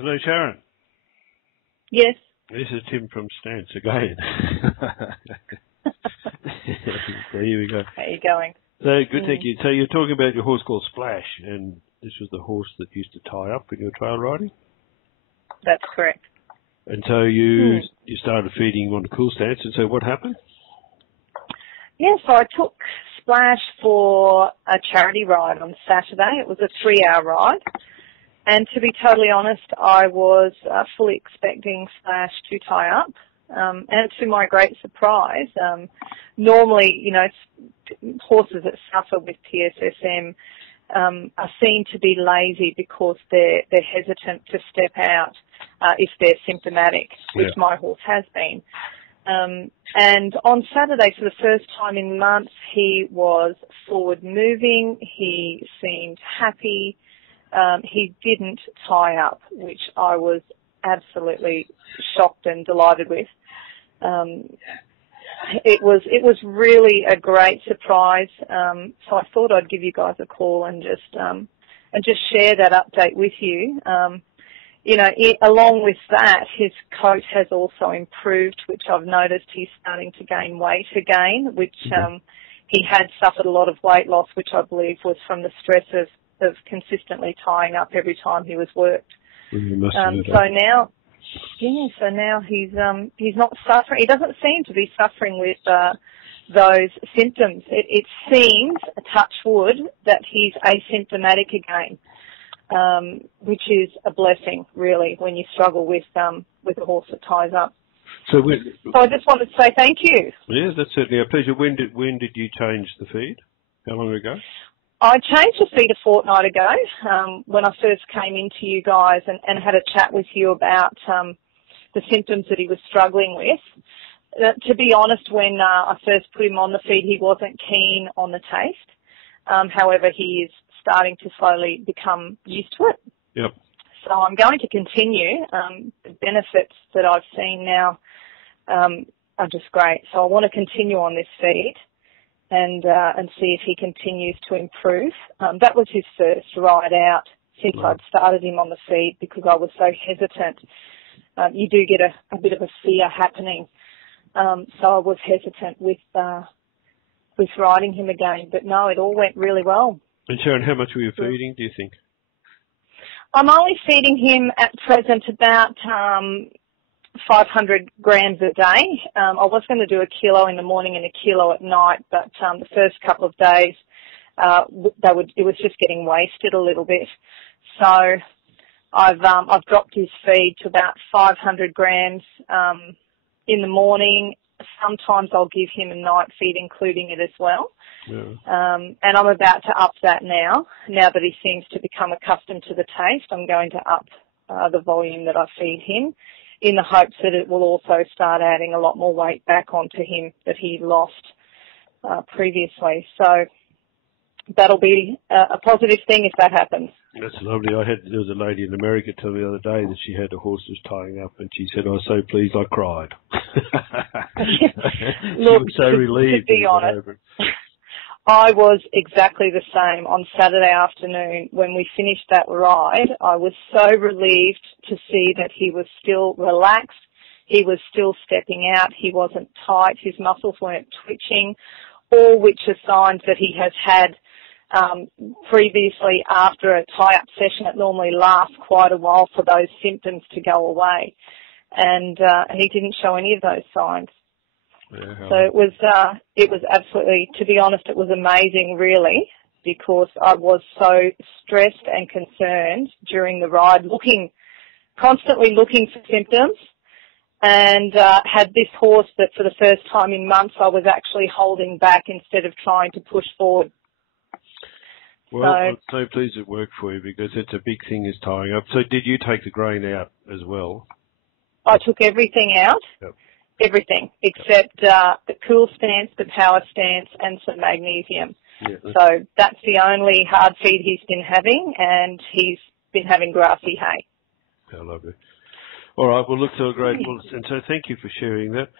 Hello, Sharon. Yes. This is Tim from Stance again. So here we go. How are you going? So good, thank you. So you're talking about your horse called Splash, and this was the horse that used to tie up when you were trail riding? That's correct. And so you started feeding him on the CoolStance, and so what happened? Yeah, so I took Splash for a charity ride on Saturday. It was a 3-hour ride. And to be totally honest, I was fully expecting Splash to tie up. And to my great surprise, normally, you know, horses that suffer with PSSM are seen to be lazy because they're hesitant to step out if they're symptomatic, which my horse has been. And on Saturday, for the first time in months, he was forward moving. He seemed happy. He didn't tie up, which I was absolutely shocked and delighted with. It was really a great surprise. So I thought I'd give you guys a call and just share that update with you. You know, along with that, his coat has also improved, which I've noticed he's starting to gain weight again, which he had suffered a lot of weight loss, which I believe was from the stress of consistently tying up every time he was worked. So now he's not suffering. He doesn't seem to be suffering with those symptoms. It seems, touch wood, that he's asymptomatic again, which is a blessing, really, when you struggle with a horse that ties up. So I just wanted to say thank you. Yes, that's certainly a pleasure. When did you change the feed? How long ago? I changed the feed a fortnight ago when I first came into you guys and had a chat with you about the symptoms that he was struggling with. To be honest, when I first put him on the feed, he wasn't keen on the taste. However, he is starting to slowly become used to it. Yep. So I'm going to continue. The benefits that I've seen now are just great. So I want to continue on this feed and see if he continues to improve. That was his first ride out since I'd started him on the feed because I was so hesitant. You do get a bit of a fear happening. So I was hesitant with riding him again. But no, it all went really well. And Sharon, how much were you feeding, do you think? I'm only feeding him at present about 500 grams a day. I was going to do 1 kilo in the morning and 1 kilo at night, but the first couple of days it was just getting wasted a little bit. So I've dropped his feed to about 500 grams in the morning. Sometimes I'll give him a night feed, including it as well. Yeah. And I'm about to up that now. Now that he seems to become accustomed to the taste, I'm going to up the volume that I feed him in the hopes that it will also start adding a lot more weight back onto him that he lost previously. So that'll be a positive thing if that happens. That's lovely. There was a lady in America tell me the other day that she had a horse that was tying up, and she said, "I was so pleased I cried." She was so relieved. To be honest, I was exactly the same on Saturday afternoon when we finished that ride. I was so relieved to see that he was still relaxed. He was still stepping out. He wasn't tight. His muscles weren't twitching, all which are signs that he has had previously after a tie-up session. It normally lasts quite a while for those symptoms to go away. And he didn't show any of those signs. Yeah. So it was absolutely, to be honest, it was amazing really, because I was so stressed and concerned during the ride, constantly looking for symptoms, and had this horse that for the first time in months I was actually holding back instead of trying to push forward. Well, I'm so pleased it worked for you, because it's a big thing is tying up. So did you take the grain out as well? I took everything out. Yep. Everything except the CoolStance, the Powerstance, and some magnesium. Yeah, so that's the only hard feed he's been having, and he's been having grassy hay. How lovely. All right, well, look, so great. Well, and so thank you for sharing that.